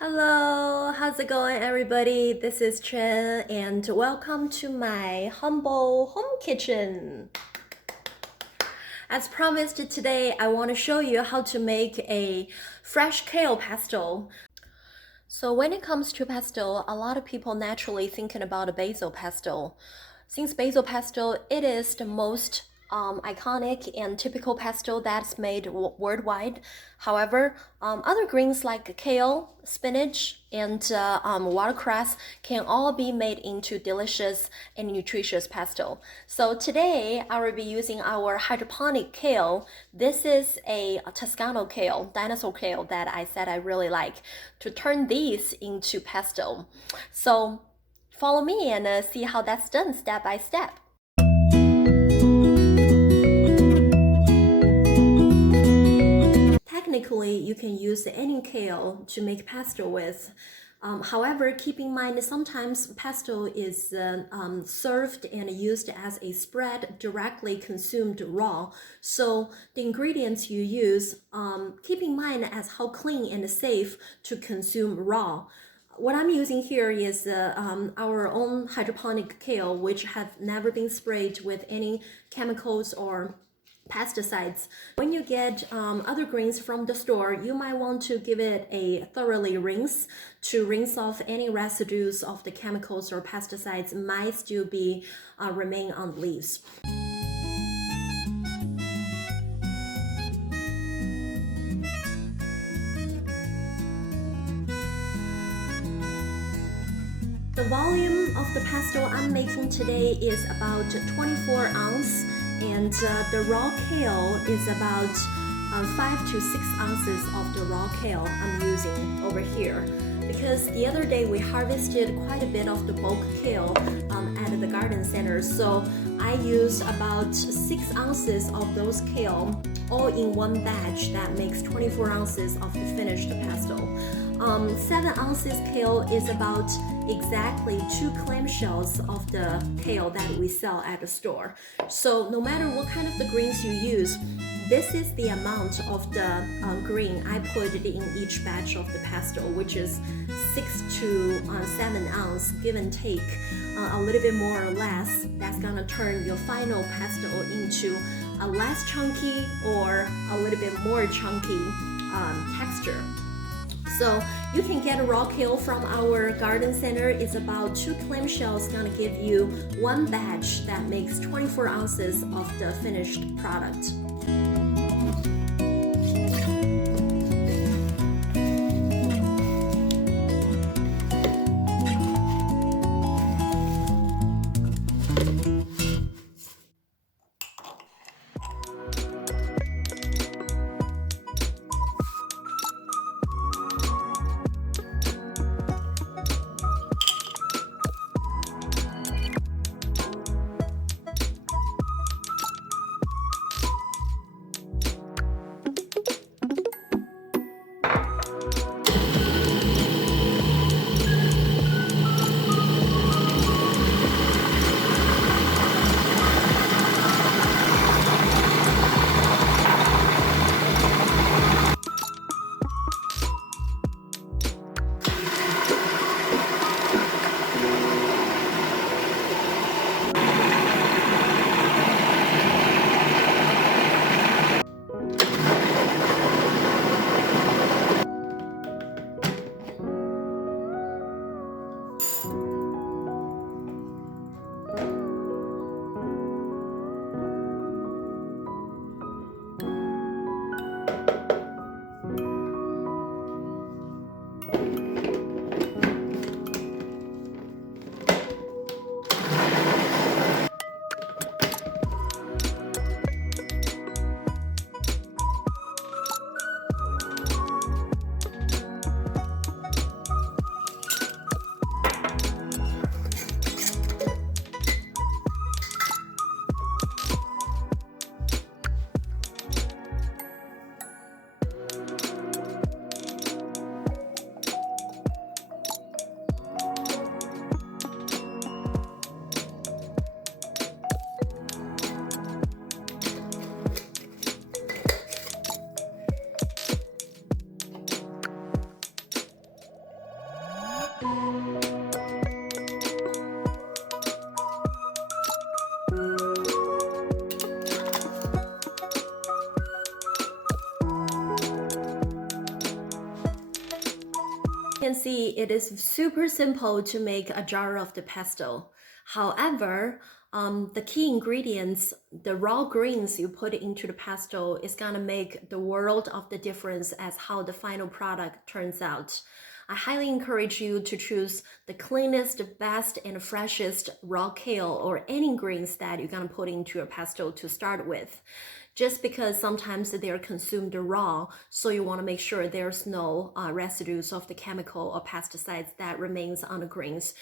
Hello, how's it going, everybody? This is Chen, and welcome to my humble home kitchen. As promised, today I want to show you how to make a fresh kale pesto. So when it comes to pesto, a lot of people naturally thinking about a basil pesto. Since basil pesto, it is the most iconic and typical pesto that's made worldwide. However, other greens like kale, spinach, and watercress can all be made into delicious and nutritious pesto. So today I will be using our hydroponic kale. This is a Toscano kale, dinosaur kale that I said I really like, to turn these into pesto. So follow me and see how that's done step by step. Technically, you can use any kale to make pesto with. However, keep in mind sometimes pesto is served and used as a spread directly consumed raw. So the ingredients you use, keep in mind as how clean and safe to consume raw. What I'm using here is our own hydroponic kale, which have never been sprayed with any chemicals or pesticides. When you get other greens from the store, you might want to give it a thoroughly rinse to rinse off any residues of the chemicals or pesticides might still be remain on the leaves. The volume of the pesto I'm making today is about 24 ounce, and the raw kale is about 5 to 6 ounces of the raw kale I'm using over here. Because the other day we harvested quite a bit of the bulk kale at the garden center, so I use about 6 ounces of those kale all in one batch. That makes 24 ounces of the finished pesto. 7 ounces kale is about exactly 2 clamshells of the kale that we sell at the store. So no matter what kind of the greens you use, this is the amount of the green I put in each batch of the pesto, which is 6 to 7 ounce, give and take, a little bit more or less. That's gonna turn your final pesto into a less chunky or a little bit more chunky texture. So you can get a raw kale from our garden center. It's about 2 clamshells, gonna give you one batch that makes 24 ounces of the finished product. You can see it is super simple to make a jar of the pesto. However, the key ingredients, the raw greens you put into the pesto is gonna make the world of the difference as how the final product turns out. I highly encourage you to choose the cleanest, best, and freshest raw kale or any greens that you're gonna put into your pesto to start with. Just because sometimes they are consumed raw, so you want to make sure there's no residues of the chemical or pesticides that remains on the greens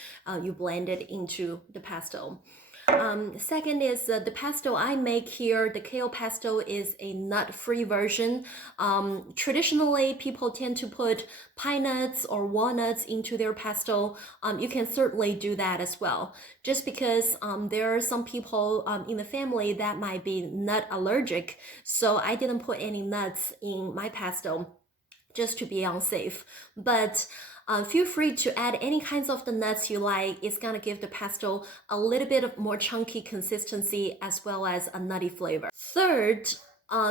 you blend it into the pesto. Second is the pesto I make here. The kale pesto is a nut-free version. Traditionally, people tend to put pine nuts or walnuts into their pesto. You can certainly do that as well. Just because there are some people in the family that might be nut allergic, so I didn't put any nuts in my pesto just to be unsafe. But feel free to add any kinds of the nuts you like. It's gonna give the pesto a little bit of more chunky consistency as well as a nutty flavor. Third,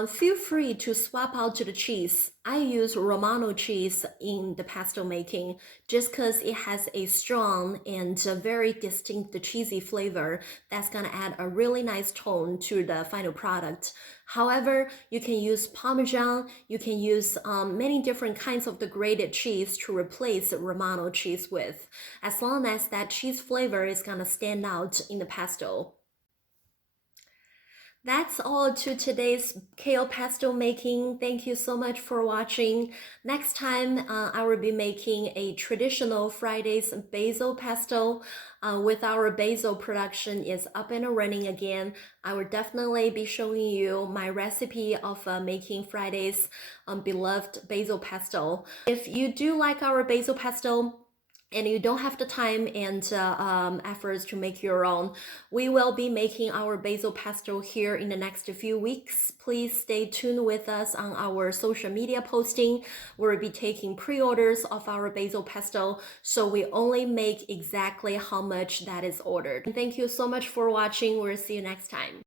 feel free to swap out to the cheese. I use Romano cheese in the pesto making just because it has a strong and very distinct cheesy flavor that's gonna add a really nice tone to the final product. However, you can use Parmesan, you can use many different kinds of the grated cheese to replace Romano cheese with, as long as that cheese flavor is gonna stand out in the pesto. That's all to today's kale pesto making. Thank you so much for watching. Next time, I will be making a traditional Fridays basil pesto. With our basil production is up and running again, I will definitely be showing you my recipe of making Friday's beloved basil pesto. If you do like our basil pesto, and you don't have the time and efforts to make your own, we will be making our basil pesto here in the next few weeks. Please stay tuned with us on our social media posting. We'll be taking pre-orders of our basil pesto, so we only make exactly how much that is ordered. Thank you so much for watching. We'll see you next time.